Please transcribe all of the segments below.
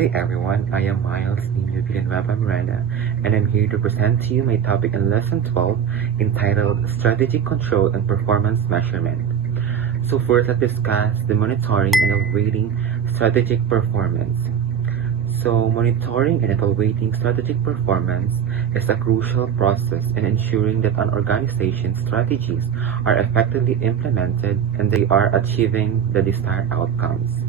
day everyone, I am Miles Nino Villanueva Miranda, and I'm here to present to you my topic in Lesson 12 entitled Strategic Control and Performance Measurement. So first, let's discuss the monitoring and evaluating strategic performance. So monitoring and evaluating strategic performance is a crucial process in ensuring that an organization's strategies are effectively implemented and they are achieving the desired outcomes.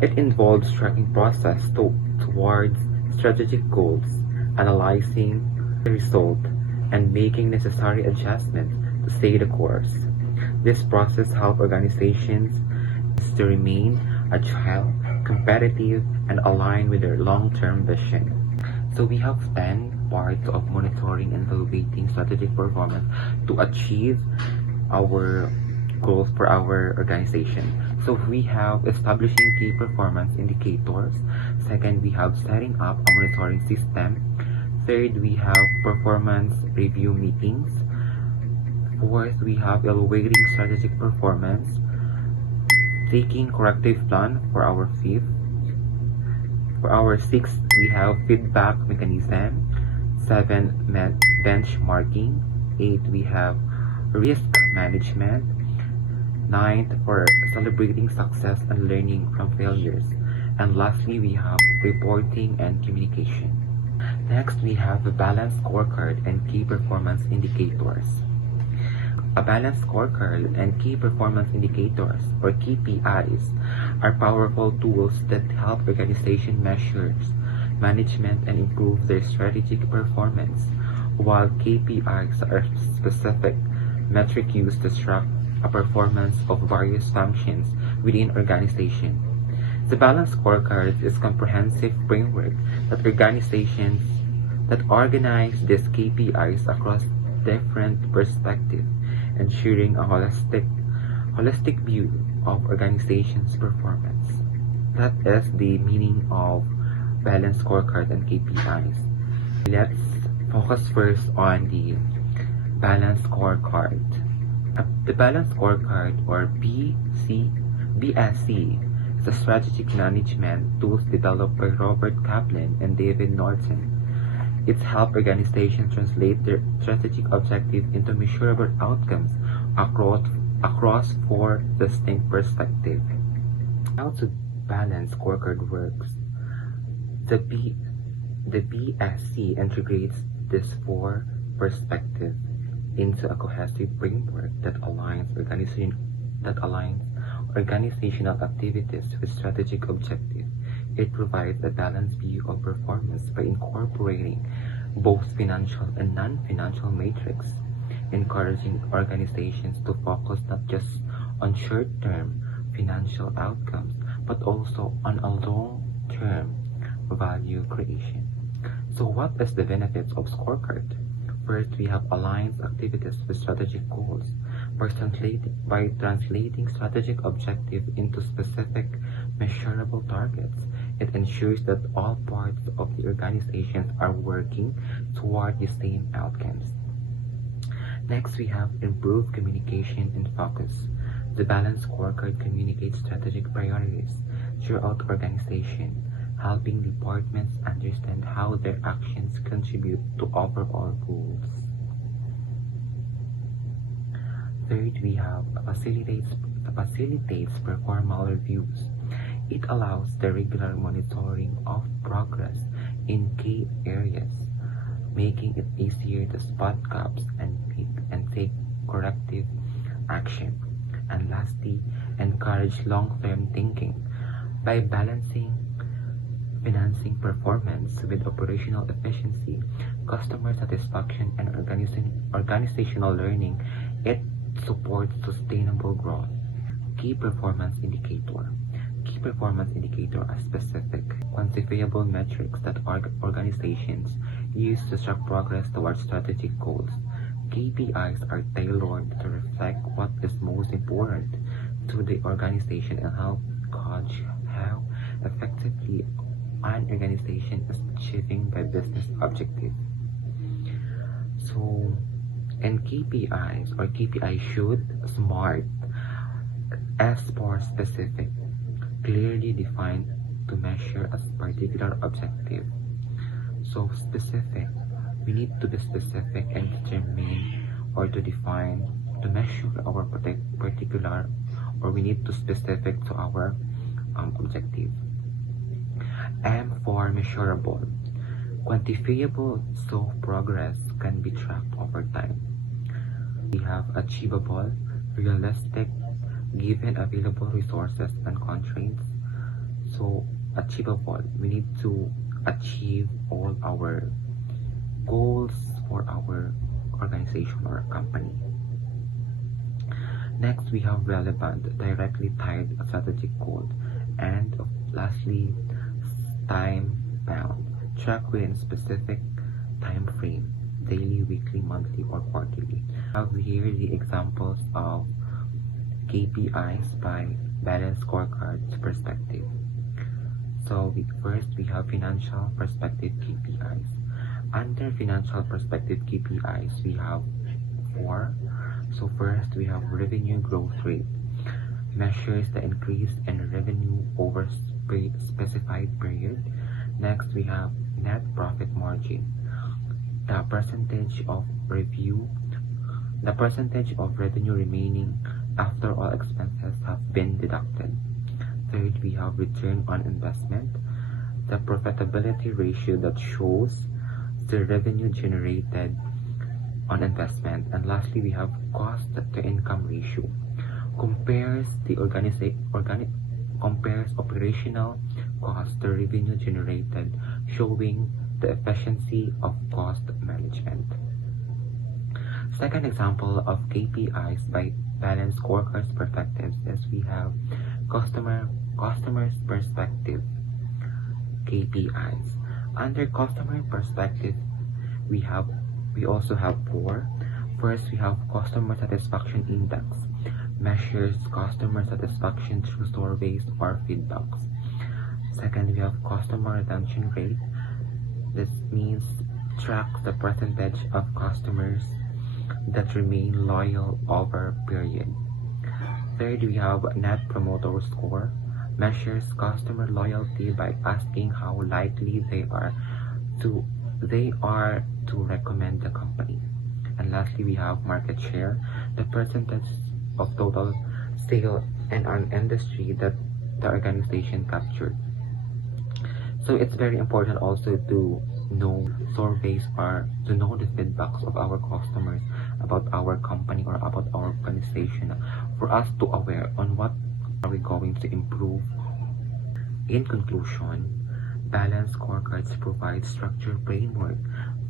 It involves tracking process towards strategic goals, analyzing the result, and making necessary adjustments to stay the course. This process helps organizations to remain agile, competitive, and aligned with their long-term vision. So we have 10 parts of monitoring and evaluating strategic performance to achieve our goals for our organization. So we have establishing key performance indicators. Second, we have setting up a monitoring system. Third, we have performance review meetings. Fourth, we have evaluating strategic performance. Taking corrective plan for our fifth. For our sixth, we have feedback mechanism. 7, benchmarking. 8, we have risk management. 9th, for celebrating success and learning from failures. And lastly, we have reporting and communication. Next, we have a balanced scorecard and key performance indicators. A balanced scorecard and key performance indicators, or KPIs, are powerful tools that help organizations measure management and improve their strategic performance, while KPIs are specific metric used to track a performance of various functions within organization. The balanced scorecard is a comprehensive framework that organize these KPIs across different perspectives, ensuring a holistic view of organization's performance. That is the meaning of balanced scorecard and KPIs. Let's focus first on the balanced scorecard. The Balanced Scorecard, or BSC, is a strategic management tool developed by Robert Kaplan and David Norton. It helps organizations translate their strategic objectives into measurable outcomes across 4 distinct perspectives. How the Balanced Scorecard works. The BSC integrates these 4 perspectives into a cohesive framework that aligns organizational activities with strategic objectives. It provides a balanced view of performance by incorporating both financial and non-financial metrics, encouraging organizations to focus not just on short-term financial outcomes, but also on a long-term value creation. So what is the benefits of scorecard? First, we have aligns activities with strategic goals. By translating strategic objectives into specific, measurable targets, it ensures that all parts of the organization are working toward the same outcomes. Next, we have improved communication and focus. The Balanced Scorecard communicates strategic priorities throughout the organization, helping departments understand how their actions contribute to overall goals. Third, we have facilitates performance reviews. It allows the regular monitoring of progress in key areas, making it easier to spot gaps and take corrective action. And lastly, encourage long-term thinking by balancing financing performance with operational efficiency, customer satisfaction, and organizational learning. It supports sustainable growth. Key performance indicator. Key performance indicator are specific, quantifiable metrics that organizations use to track progress towards strategic goals. KPIs are tailored to reflect what is most important to the organization and help gauge how effectively an organization is achieving their business objective. So, and KPI should SMART, S for specific, clearly defined, to measure a particular objective. So specific, we need to be specific and determine or to define, to measure our particular, or we need to specific to our objective. M for measurable, quantifiable, so progress can be tracked over time. We have achievable, realistic, given available resources and constraints. So achievable, we need to achieve all our goals for our organization or company. Next, we have relevant, directly tied strategic goal. And lastly, time bound, track within specific time frame, daily, weekly, monthly, or quarterly. I have here the examples of KPIs by balanced scorecards perspective. So first we have financial perspective KPIs. Under financial perspective KPIs, we have 4. So first we have revenue growth rate, measures the increase in revenue over specified period. Next we have net profit margin, the percentage of revenue remaining after all expenses have been deducted. Third, we have return on investment, the profitability ratio that shows the revenue generated on investment. And lastly, we have cost to income ratio, compares operational cost to revenue generated, showing the efficiency of cost management. Second example of KPIs by balanced scorecards perspectives is we have customer's perspective KPIs. Under customer perspective, we also have 4. First, we have customer satisfaction index, measures customer satisfaction through surveys or feedbacks. Second, we have customer retention rate. This means tracks the percentage of customers that remain loyal over period. Third, we have net promoter score, measures customer loyalty by asking how likely they are to recommend the company. And lastly, we have market share, the percentage of total sale in an industry that the organization captured. So it's very important also to know surveys or to know the feedbacks of our customers about our company or about our organization for us to aware on what are we going to improve. In conclusion, balanced scorecards provide structured framework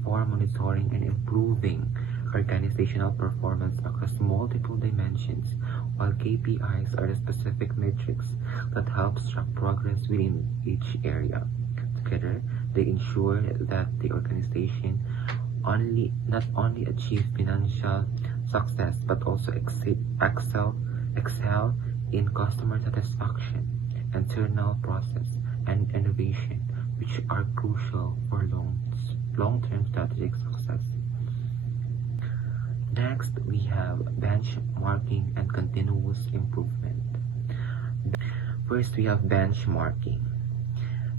for monitoring and improving organizational performance across multiple dimensions, while KPIs are the specific metrics that help track progress within each area. Together, they ensure that the organization not only achieve financial success but also excel in customer satisfaction, internal process, and innovation, which are crucial for long-term strategic success. Next, we have benchmarking and continuous improvement. First, we have benchmarking.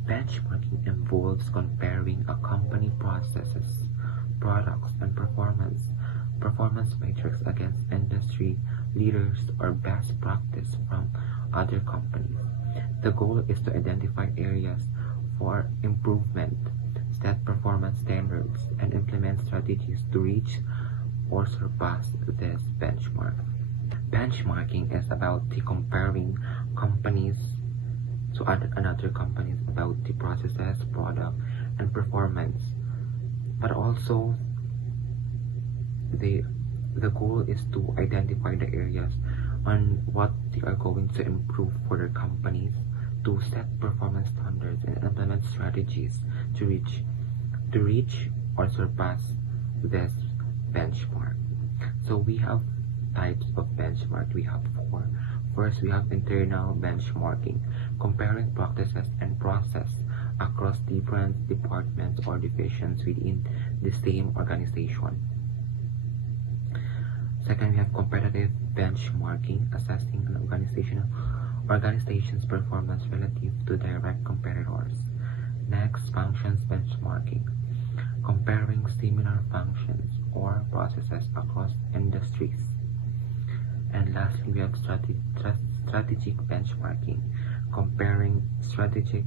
Benchmarking involves comparing a company processes, products, and performance metrics against industry leaders or best practice from other companies. The goal is to identify areas for improvement, set performance standards, and implement strategies to reach or surpass this benchmark. Benchmarking is about comparing companies to other companies about the processes, product, and performance, but also the goal is to identify the areas on what they are going to improve for their companies, to set performance standards and implement strategies to reach or surpass this benchmark. So we have types of benchmark. We have 4. First, we have internal benchmarking, comparing practices and process across different departments or divisions within the same organization. Second, we have competitive benchmarking, assessing an organization's performance relative to direct competitors. Next, functions benchmarking, comparing similar functions or processes across industries. And lastly, we have strategic benchmarking, comparing strategies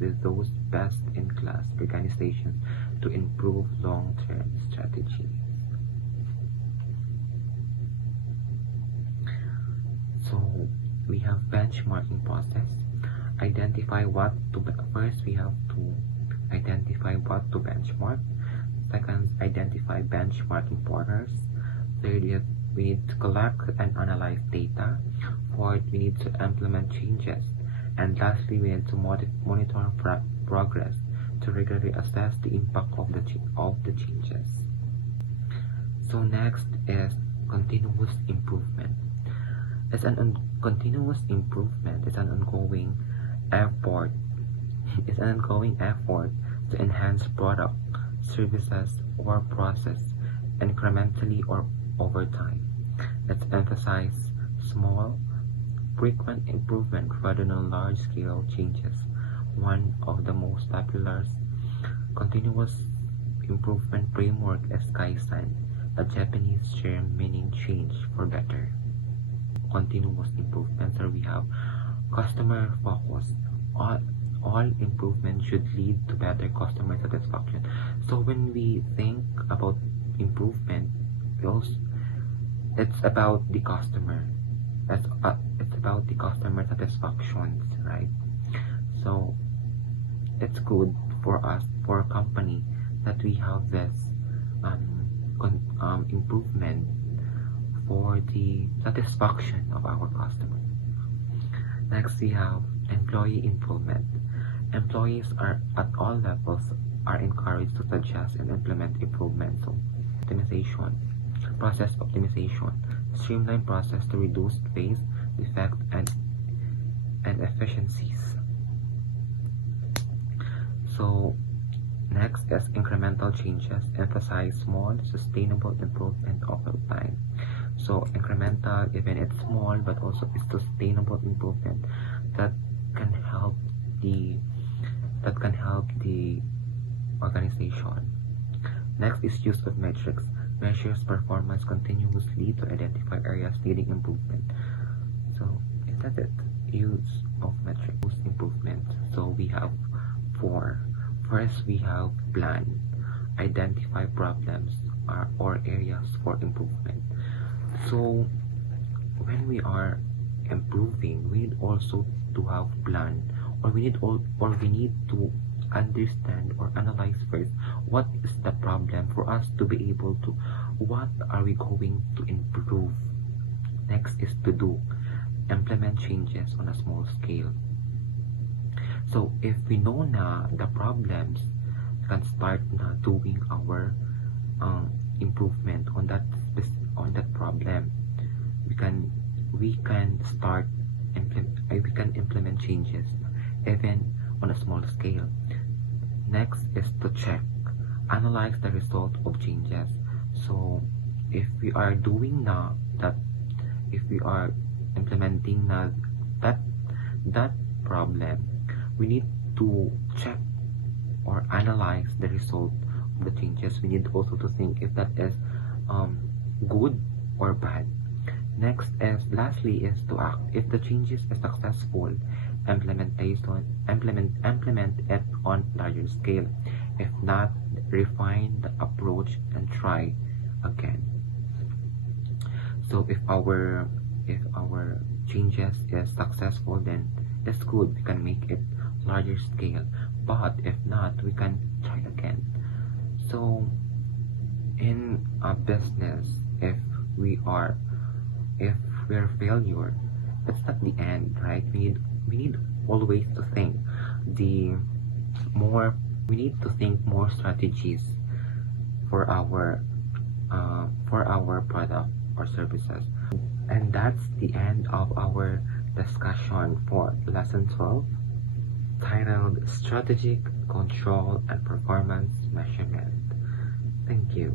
with those best-in-class organizations to improve long-term strategy. So we have benchmarking process. First we have to identify what to benchmark. Second, identify benchmarking partners. Third, we need to collect and analyze data. Fourth, we need to implement changes. And lastly, we need to monitor progress to regularly assess the impact of the changes. So next is continuous improvement. Continuous improvement is an ongoing effort. It's an ongoing effort to enhance product, services, or process incrementally or over time. Let's emphasize small, frequent improvement rather than large-scale changes. One of the most popular continuous improvement framework is Kaizen, a Japanese term meaning change for better. Continuous improvements, where we have customer focus. All improvement should lead to better customer satisfaction. So when we think about improvement, it's about the customer. It's about the customer satisfactions, right? So it's good for us, for a company, that we have this improvement for the satisfaction of our customer. Next, we have employee involvement. Employees are at all levels are encouraged to suggest and implement improvements. So process optimization, streamline process to reduce waste, defect, and efficiencies. So next is incremental changes, emphasize small, sustainable improvement over time. So incremental, even it's small, but also it's sustainable improvement that can help the organization. Next is use of metrics. Measures performance continuously to identify areas needing improvement. So is that it? Use of metrics improvement. So we have 4. First, we have plan. Identify problems or areas for improvement. So when we are improving, we need also to have plan, or we need to understand or analyze first what is the problem for us to be able to what are we going to improve. Next is to do, implement changes on a small scale. So if we know na the problems, we can start na doing our improvement on that problem. We can start implement changes even on a small scale. Next is to check, analyze the result of changes. So if we are doing if we are implementing that problem, we need to check or analyze the result of the changes. We need also to think if that is good or bad. Lastly is to act. If the changes is successful, implement it on larger scale. If not, refine the approach and try again. So if our changes is successful, then it's good, we can make it larger scale. But if not, we can try again. So in a business, if we're failure, that's not the end, right? We need always to think we need to think more strategies for our product or services. And that's the end of our discussion for lesson 12, titled Strategic Control and Performance Measurement. Thank you.